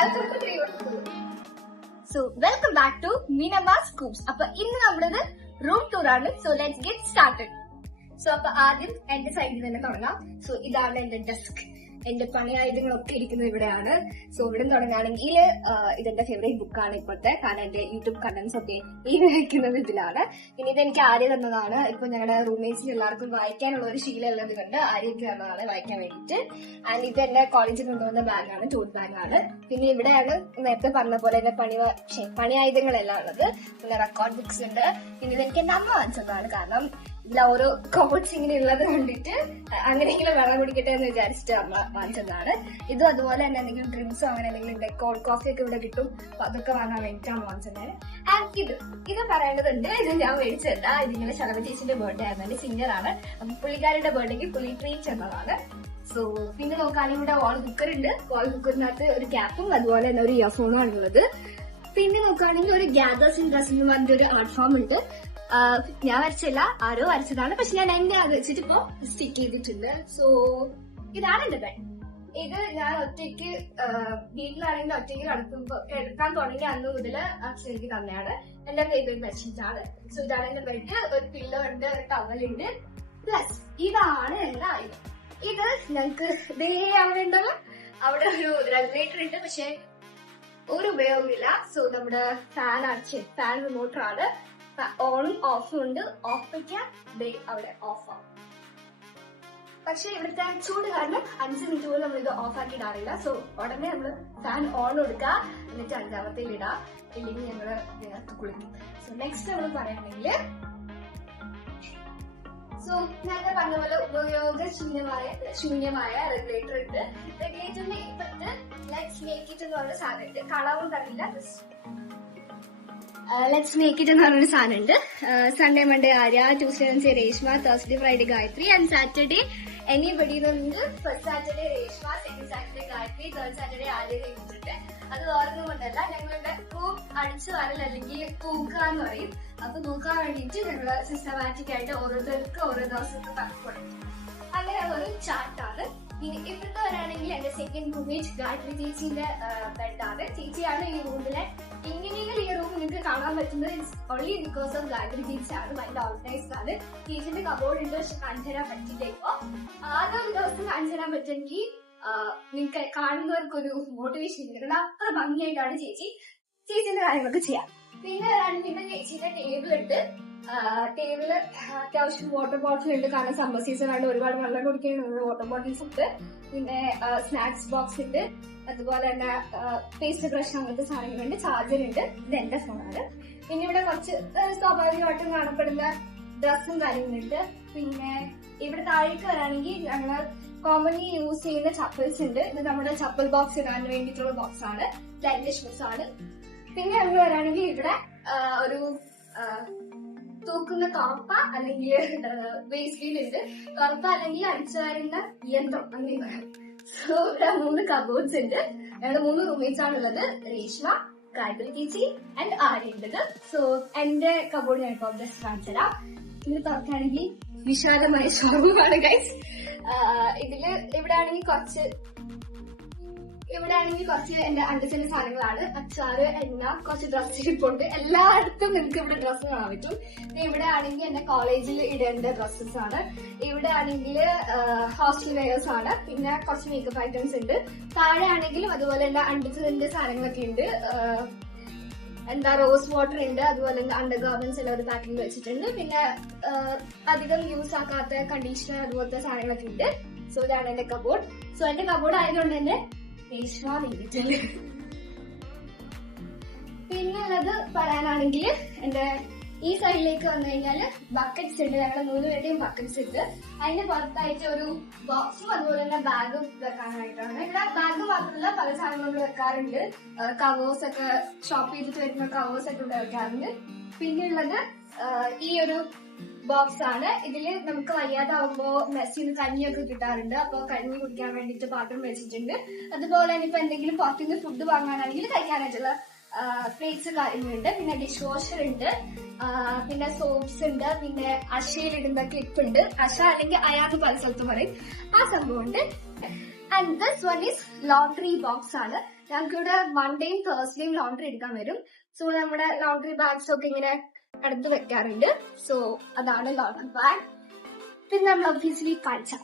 Welcome to so welcome back to Meenamma Scoops. അപ്പൊ ഇന്ന് നമ്മളത് റൂം ടൂർ ആണ്. So let's get started. So അപ്പൊ ആദ്യം എന്റെ സൈഡിൽ തന്നെ തുടങ്ങാം. സോ ഇതാണ് എന്റെ ഡെസ്ക്. എന്റെ പണിയായുധങ്ങളൊക്കെ ഇരിക്കുന്നത് ഇവിടെയാണ്. സോ ഇവിടെ തുടങ്ങുകയാണെങ്കിൽ ഇതെന്റെ ഫേവറേറ്റ് ബുക്കാണ് ഇപ്പോഴത്തെ, കാരണം എന്റെ യൂട്യൂബ് കണ്ടന്റ്സ് ഒക്കെ ഈ വയ്ക്കുന്നത് ഇതിലാണ്. പിന്നെ ഇതെനിക്ക് ആര്യ തന്നതാണ്. ഇപ്പൊ ഞങ്ങളുടെ റൂംമേറ്റ്സിന് എല്ലാവർക്കും വായിക്കാനുള്ള ഒരു ശീലം ഉള്ളത് കൊണ്ട് ആര്യക്ക് തന്നതാണ് വായിക്കാൻ വേണ്ടിയിട്ട്. ആൻഡ് ഇത് എന്റെ കോളേജിൽ കൊണ്ടുവന്ന ബാഗാണ്, ടൂർ ബാഗാണ്. പിന്നെ ഇവിടെയാണ് നേരത്തെ പറഞ്ഞ പോലെ എന്റെ പണിയായുധങ്ങളെല്ലാം ഉള്ളത്. പിന്നെ റെക്കോർഡ് ബുക്സ് ഉണ്ട്. പിന്നെ ഇതെനിക്ക് എന്റെ അമ്മ വാങ്ങിച്ചതാണ്, കാരണം ഇതിൽ ഓരോ കോഡ്സ് ഇങ്ങനെ ഉള്ളത് കണ്ടിട്ട് അങ്ങനെയെങ്കിലും വെള്ളം കുടിക്കട്ടെ എന്ന് വിചാരിച്ചിട്ട് അമ്മ വാങ്ങിച്ചതാണ്. ഇതും അതുപോലെ തന്നെ എന്തെങ്കിലും ഡ്രിങ്ക്സോ അങ്ങനെ എന്തെങ്കിലും ഉണ്ട്, കോൾഡ് കോഫി ഒക്കെ ഇവിടെ കിട്ടും. അപ്പൊ അതൊക്കെ വാങ്ങാൻ വേണ്ടിയിട്ടാണ് വാങ്ങിച്ചത്. ആൻഡ് ഇത് പറയേണ്ടതുണ്ട്, ഇത് ഞാൻ മേടിച്ചല്ല. ഇതിങ്ങനെ ശലഭ ചേച്ചിന്റെ ബർത്ത്ഡേ ആയിരുന്നു, എന്റെ സിംഗർ ആണ്. അപ്പൊ പുള്ളിക്കാരുടെ ബർത്ത്ഡേക്ക് പുള്ളി ട്രീറ്റ് എന്നതാണ്. സോ പിന്നെ നോക്കുകയാണെങ്കിൽ ഇവിടെ വാൾ കുക്കർ ഉണ്ട്. വാൾ കുക്കറിനകത്ത് ഒരു ക്യാപ്പും അതുപോലെ തന്നെ ഒരു ഇയർഫോണും ആണുള്ളത്. പിന്നെ നോക്കുകയാണെങ്കിൽ ഒരു ഗ്യാദേഴ്സ് ഇൻ ഡ്രസ് എന്ന് പറഞ്ഞ ഒരു ആർട്ട് ഫോം ഉണ്ട്. ഞാൻ വരച്ചില്ല, ആരോ വരച്ചതാണ്. പക്ഷെ ഞാൻ എന്റെ അത് വെച്ചിട്ട് ഇപ്പൊ സ്റ്റിക്ക് ചെയ്തിട്ടുണ്ട്. സോ ഇതാണ് എന്റെ ബെഡ്. ഇത് ഞാൻ ഒറ്റയ്ക്ക് വീട്ടിലാണെങ്കിൽ ഒറ്റയ്ക്ക് കിടക്കാൻ തുടങ്ങി അന്ന് മുതല് അച്ഛൻ എനിക്ക് തന്നെയാണ്. എന്റെ ഫേവറേറ്റ് ബെഡ്ഷീറ്റ് ആണ്. സോ ഇതാണ് എന്റെ ബെഡ്. ഒരു പില്ലോ ഉണ്ട്, ഒരു ടവലുണ്ട്. പ്ലസ് ഇതാണ് എന്റെ ആയുധം. ഇത് ഞങ്ങക്ക് ഇതേ അവിടെ ഉണ്ടല്ലോ, അവിടെ ഒരു റെഗുലേറ്റർ ഉണ്ട്, പക്ഷെ ഒരു ഉപയോഗമില്ല. സോ നമ്മുടെ ഫാൻ റിമോട്ടറാണ്. ഓണും ഓഫും ഉണ്ട്. ഓഫ് വയ്ക്കാൻ അവിടെ ഓഫ് ആവും. പക്ഷെ ഇവിടുത്തെ ചൂട് കാരണം 5 മിനിറ്റ് പോലും നമ്മൾ ഇത് ഓഫ് ആക്കി ഇടാറില്ല. സോ ഉടനെ നമ്മള് ഫാൻ ഓൺ കൊടുക്കുക, എന്നിട്ട് 5ാമത്തെ ഇടാം, ഇല്ലെങ്കിൽ ഞങ്ങള് ഇതിനകത്ത് കുളിക്കും. സോ നെക്സ്റ്റ് നമ്മൾ പറയുകയാണെങ്കിൽ, സോ നേരത്തെ പറഞ്ഞ പോലെ ശൂന്യമായ റെഗുലേറ്റർ ഉണ്ട്. റെഗുലേറ്ററിന്റെ ഇപ്പത്തെ ലെറ്റ്സ് മേക്ക് ഇറ്റ് എന്ന് പറഞ്ഞ സാധനം കളറും തന്നില്ല. ലെറ്റ്സ് മേക്ക് ഇറ്റ് എന്ന് പറഞ്ഞൊരു സാധനം ഉണ്ട്. Sunday Monday Arya, Tuesday Wednesday Reshma, Thursday Friday Gayathri and Saturday anybody എന്നുണ്ട്. First Saturday Reshma, second Saturday Gayathri, third Saturday Arya കഴിഞ്ഞിട്ടുണ്ട്. അത് വേറൊന്നും കൊണ്ടല്ല, ഞങ്ങളുടെ റൂം അടിച്ചു വരൽ അല്ലെങ്കിൽ തൂക്കുക എന്ന് പറയും. അപ്പൊ തൂക്കാൻ വേണ്ടിയിട്ട് ഞങ്ങള് സിസ്റ്റമാറ്റിക് ആയിട്ട് ഓരോരുത്തർക്ക് ഓരോ ദിവസത്തെ കണക്ക് കൊടുക്കും. അങ്ങനെ ഒരു ചാർട്ടാണ്. ഇനി ഇവിടുത്തെ വരാണെങ്കിൽ എന്റെ സെക്കൻഡ് റൂംമേറ്റ് ഗായത്രി ചേച്ചിന്റെ ബെഡാണ്. ചേച്ചിയാണ് ഈ റൂമിലെ ഇങ്ങനെയെങ്കിലും ഈ റൂം നിങ്ങൾക്ക് കാണാൻ പറ്റുന്നത് ഓൺലി ബിക്കോസ് ഓഫ് ഗായത്രി ചേച്ചിയാണ്. ഭയങ്കര ഓർഗനൈസ്ഡ് ആണ്. ചേച്ചിന്റെ കബോർഡ് ഉണ്ട്, പക്ഷെ കാണിച്ചു തരാൻ പറ്റില്ല. ഇപ്പൊ ആദ്യം ഒരു ദിവസം കാണിച്ചു തരാൻ പറ്റുമെങ്കിൽ നിങ്ങൾക്ക് കാണുന്നവർക്കൊരു മോട്ടിവേഷൻ കിട്ടുന്നത്. അത്ര ഭംഗിയായിട്ടാണ് ചേച്ചിന്റെ കാര്യങ്ങളൊക്കെ ചെയ്യാം. പിന്നെ വരാണെങ്കിൽ ചേച്ചിയുടെ ടേബിൾ ഉണ്ട്. ടേബിള് അത്യാവശ്യം വാട്ടർ ബോട്ടിൽ ഉണ്ട്, കാരണം സമ്മർ സീസൺ ആണ്, ഒരുപാട് വെള്ളം കുടിക്കാനുള്ള വാട്ടർ ബോട്ടിൽസ് ഉണ്ട്. പിന്നെ സ്നാക്സ് ബോക്സ് ഉണ്ട്, അതുപോലെ തന്നെ പേസ്റ്റ് ബ്രഷ് അങ്ങനത്തെ സാധനങ്ങളുണ്ട്, ചാർജർ ഉണ്ട്. ഇത് എന്റെ ഫോണാണ്. പിന്നെ ഇവിടെ കുറച്ച് സ്വാഭാവികമായിട്ടും കാണപ്പെടുന്ന ഡ്രസ്സും കാര്യങ്ങളുണ്ട്. പിന്നെ ഇവിടെ താഴേക്ക് വരാണെങ്കിൽ ഞങ്ങള് കോമൺലി യൂസ് ചെയ്യുന്ന ചപ്പൽസ് ഉണ്ട്. ഇത് നമ്മുടെ ചപ്പൽ ബോക്സ് ഇടാൻ വേണ്ടിയിട്ടുള്ള ബോക്സ് ആണ്, ലൈനിഷ് ബോക്സ് ആണ്. പിന്നെ ഞങ്ങൾ വരാണെങ്കിൽ ഇവിടെ ഒരു തൂക്കുന്ന കറുപ്പ അല്ലെങ്കിൽ വേസ്റ്റ് ഉണ്ട്. കറുപ്പ അല്ലെങ്കിൽ അടിച്ചു വരുന്ന യന്ത്രം അങ്ങനെ പറയാം. സോ ഇവിടെ 3 കബോർഡ്സ് ഉണ്ട്. ഞങ്ങളുടെ 3 റൂംമേറ്റ്സ് ആണുള്ളത്, രേഷ്മ, ഗായത്രി ചേച്ചി ആൻഡ് ആര്യ ഉള്ളത്. സോ എന്റെ കബോർഡ് ഞാൻ ഇപ്പോൾ ജസ്റ്റ് കാണിച്ചു തരാം. ഇത് തുറക്കുകയാണെങ്കിൽ വിശാലമായ ഷോറൂമാണ് ഗൈസ്. ഇവിടെ ആണെങ്കിൽ കുറച്ച് എന്റെ അണ്ടച്ചന്റെ സാധനങ്ങളാണ്. അച്ചാറ്, എണ്ണ, കുറച്ച് ഡ്രസ് ഇരിപ്പുണ്ട്. എല്ലായിടത്തും നിങ്ങൾക്ക് ഇവിടെ ഡ്രസ്സ് കാണാൻ പറ്റും. ഇവിടെ ആണെങ്കിൽ എന്റെ കോളേജിൽ ഇടേണ്ട ഡ്രസ്സസ് ആണ്. ഇവിടെ ആണെങ്കിൽ ഹോസ്റ്റൽ വെയേഴ്സ് ആണ്. പിന്നെ കുറച്ച് മേക്കപ്പ് ഐറ്റംസ് ഉണ്ട്. താഴെ ആണെങ്കിലും അതുപോലെ എന്റെ അണ്ടച്ചന്റെ സാധനങ്ങളൊക്കെ ഉണ്ട്. റോസ് വാട്ടർ ഉണ്ട്, അതുപോലെ അണ്ടർ ഗാർമെന്റ്സ് എല്ലാം ഒരു പാക്കിംഗ് വെച്ചിട്ടുണ്ട്. പിന്നെ അധികം യൂസ് ആക്കാത്ത കണ്ടീഷണർ അതുപോലത്തെ സാധനങ്ങളൊക്കെ ഉണ്ട്. സോ ഇതാണ് എന്റെ കബോർഡ്. സോ എന്റെ കബോർഡ് ആയതുകൊണ്ട് തന്നെ രേഷ്മ നീങ്ങിട്ടുണ്ട്. പിന്നുള്ളത് പറയാനാണെങ്കിൽ എന്റെ ഈ സൈഡിലേക്ക് വന്നു കഴിഞ്ഞാല് ബക്കറ്റ്സ് ഉണ്ട്. ഞങ്ങളുടെ 3 പേരുടെയും ബക്കറ്റ്സ് ഉണ്ട്. അതിന്റെ പുറത്തായിട്ട് ഒരു ബോക്സും അതുപോലെ തന്നെ ബാഗും വെക്കാനായിട്ടാണ്. ഇവിടെ ബാഗ് മാത്രമല്ല പല സാധനങ്ങളും വെക്കാറുണ്ട്. കവേഴ്സ് ഒക്കെ ഷോപ്പ് ചെയ്തിട്ട് വരുന്ന കവേഴ്സ് ഒക്കെ ഇവിടെ വെക്കാറുണ്ട്. പിന്നെയുള്ളത് ഈ ഒരു ബോക്സ് ആണ്. ഇതില് നമുക്ക് വയ്യാതാവുമ്പോ മെസ്സിന്ന് കഞ്ഞിയൊക്കെ കിട്ടാറുണ്ട്. അപ്പൊ കഞ്ഞി കുടിക്കാൻ വേണ്ടിട്ട് പാത്രം വെച്ചിട്ടുണ്ട്. അതുപോലെ തന്നെ ഇപ്പൊ എന്തെങ്കിലും പുറത്തുനിന്ന് ഫുഡ് വാങ്ങാനാണെങ്കിൽ കഴിക്കാനായിട്ടുള്ള പ്ലേറ്റ്സ് കാര്യങ്ങളുണ്ട്. പിന്നെ ഡിഷ് വാഷർ ഉണ്ട്. പിന്നെ സോപ്സ് ഉണ്ട്. പിന്നെ അശയിലിടുന്ന ക്ലിപ്പ് ഉണ്ട്. അശ അല്ലെങ്കിൽ അയാൾക്ക് പല സ്ഥലത്ത് പറയും, ആ സംഭവം ഉണ്ട്. And this one is laundry box ആണ്. ഞങ്ങൾക്കിവിടെ മൺഡേയും തേഴ്സ്ഡേയും ലോണ്ടറി എടുക്കാൻ വരും. സോ നമ്മുടെ ലോണ്ടറി ബാഗ്സ് ഒക്കെ ഇങ്ങനെ എടുത്ത് വെക്കാറുണ്ട്. സോ അതാണ് ലോണ്ടറി ബാഗ്. പിന്നെ നമ്മൾ ഒബ്വിയസ്ലി കാഴ്ച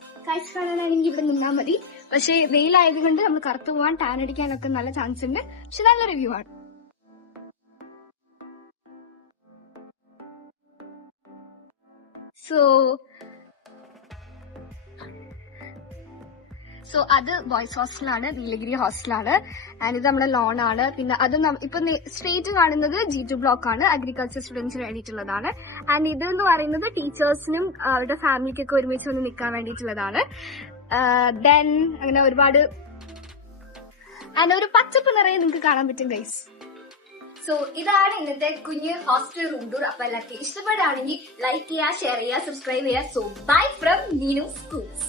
കാണാനാണെങ്കിൽ ഇവിടെ നിന്നാൽ മതി. പക്ഷേ വെയിലായതുകൊണ്ട് നമ്മൾ കറുത്തു പോകാൻ ടാൻ അടിക്കാനൊക്കെ നല്ല ചാൻസ് ഉണ്ട്. പക്ഷെ നല്ലൊരു വ്യൂ ആണ്. സോ അത് ബോയ്സ് ഹോസ്റ്റലാണ്, നീലഗിരി ഹോസ്റ്റലാണ്. ആൻഡ് ഇത് നമ്മുടെ ലോൺ ആണ്. പിന്നെ അത് ഇപ്പൊ സ്ട്രേറ്റ് കാണുന്നത് G2 ബ്ലോക്ക് ആണ്, അഗ്രികൾച്ചർ സ്റ്റുഡൻസിന് വേണ്ടിയിട്ടുള്ളതാണ്. ആൻഡ് ഇത് എന്ന് പറയുന്നത് ടീച്ചേഴ്സിനും അവരുടെ ഫാമിലിക്കൊക്കെ ഒരുമിച്ച് വന്ന് നിൽക്കാൻ വേണ്ടിയിട്ടുള്ളതാണ്. ദെൻ അങ്ങനെ ഒരുപാട് ഒരു പച്ചപ്പ് നിറയെ നിങ്ങൾക്ക് കാണാൻ പറ്റും ഗൈസ്. സോ ഇതാണ് ഇന്നത്തെ കുഞ്ഞ് ഹോസ്റ്റൽ റൂം ടൂർ. അപ്പൊ എല്ലാവർക്കും ഇഷ്ടപ്പെടുകയാണെങ്കിൽ ലൈക്ക് ചെയ്യുക, ഷെയർ ചെയ്യുക, സബ്സ്ക്രൈബ് ചെയ്യുക. So bye from Neenu schools.